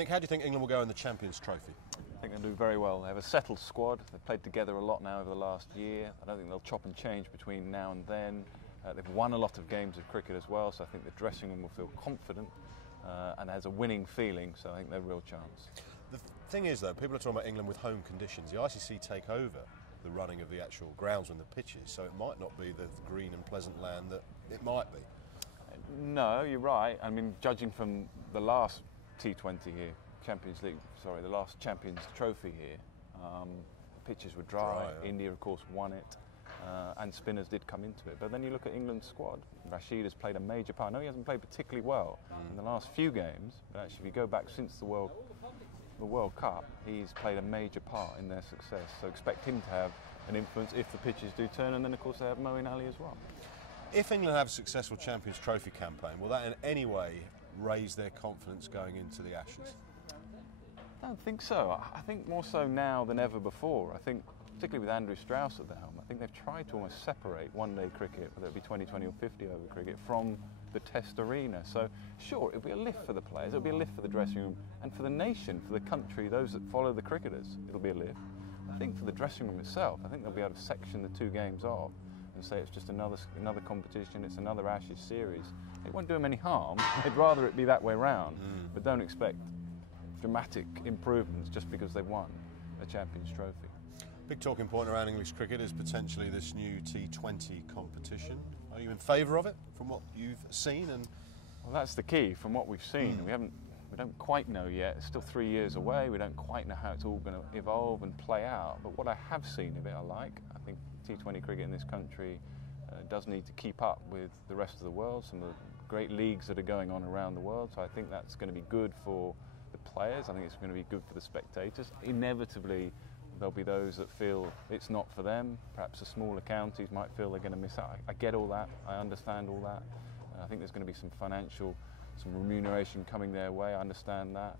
Nick, how do you think England will go in the Champions Trophy? I think they'll do very well. They have a settled squad. They've played together a lot now over the last year. I don't think they'll chop and change between now and then. They've won a lot of games of cricket as well, so I think the dressing room will feel confident and has a winning feeling, so I think they're a real chance. The thing is, though, people are talking about England with home conditions. The ICC take over the running of the actual grounds and the pitches, so it might not be the green and pleasant land that it might be. No, you're right. I mean, judging from the last T20 here, the last Champions Trophy here, the pitches were dry. Yeah. India, of course, won it, and spinners did come into it. But then you look at England's squad. Rashid has played a major part. I know he hasn't played particularly well in the last few games, but actually, if you go back since the World Cup, he's played a major part in their success. So expect him to have an influence if the pitches do turn, and then, of course, they have Moeen Ali as well. If England have a successful Champions Trophy campaign, will that in any way raise their confidence going into the Ashes? I don't think so. I think more so now than ever before. I think, particularly with Andrew Strauss at the helm, I think they've tried to almost separate one-day cricket, whether it be 2020 or 50-over cricket, from the Test arena. So, sure, it'll be a lift for the players, it'll be a lift for the dressing room, and for the nation, for the country, those that follow the cricketers, it'll be a lift. I think for the dressing room itself, I think they'll be able to section the two games off and say it's just another competition, it's another Ashes series. It won't do them any harm. I'd rather it be that way round, but don't expect dramatic improvements just because they've won a Champions Trophy. Big talking point around English cricket is potentially this new T20 competition. Are you in favour of it from what you've seen? And well, that's the key. From what we've seen, we don't quite know yet. It's still 3 years away. We don't quite know how it's all going to evolve and play out. But what I have seen of it, I like. I think T20 cricket in this country does need to keep up with the rest of the world. Some of the great leagues that are going on around the world. So I think that's going to be good for the players. I think it's going to be good for the spectators. Inevitably, there'll be those that feel it's not for them. Perhaps the smaller counties might feel they're going to miss out. I get all that. I understand all that. I think there's going to be some remuneration coming their way. I understand that.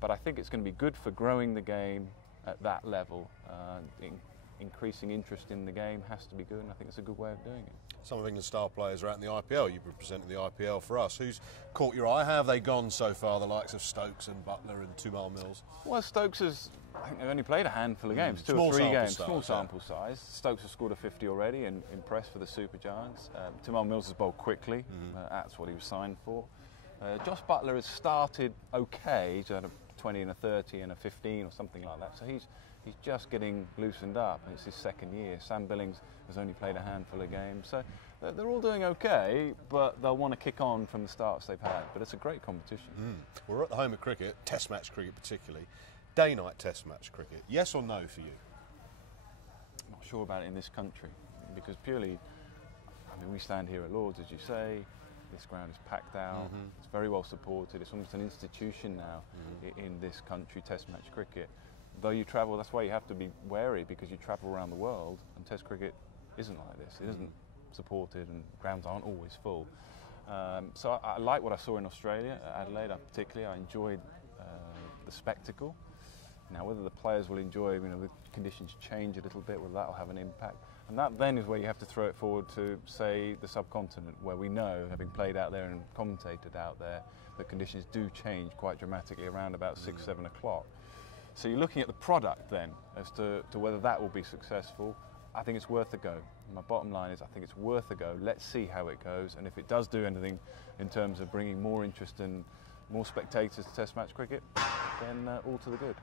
But I think it's going to be good for growing the game at that level. Increasing interest in the game has to be good, and I think it's a good way of doing it. Some of England's star players are out in the IPL. You've represented the IPL for us. Who's caught your eye? How have they gone so far, the likes of Stokes and Butler and Tumal Mills? Well, Stokes I think they've only played a handful of games, two Small or three sample games, size, small sample size. Stokes has scored a 50 already and impressed for the Super Giants. Tumal Mills has bowled quickly. That's what he was signed for. Josh Butler has started okay. He's had a 20 and a 30 and a 15 or something like that. So he's just getting loosened up, and it's his second year. Sam Billings has only played a handful of games. So they're all doing okay, but they'll want to kick on from the starts they've had. But it's a great competition. We're at the home of cricket, Test match cricket particularly. Day-night Test match cricket, yes or no for you? I'm not sure about it in this country, because purely, we stand here at Lord's, as you say. This ground is packed out. It's very well supported. It's almost an institution now in this country, Test match cricket. Though you travel, that's why you have to be wary, because you travel around the world, and Test cricket isn't like this. It isn't supported, and grounds aren't always full. So I like what I saw in Australia, at Adelaide. I enjoyed the spectacle. Now, whether the players will enjoy, the conditions change a little bit, whether that'll have an impact. And that then is where you have to throw it forward to, say, the subcontinent, where we know, having played out there and commentated out there, that conditions do change quite dramatically around about 6, 7 o'clock. So you're looking at the product then, as to whether that will be successful. I think it's worth a go. My bottom line is I think it's worth a go. Let's see how it goes. And if it does do anything in terms of bringing more interest and more spectators to Test match cricket, then all to the good.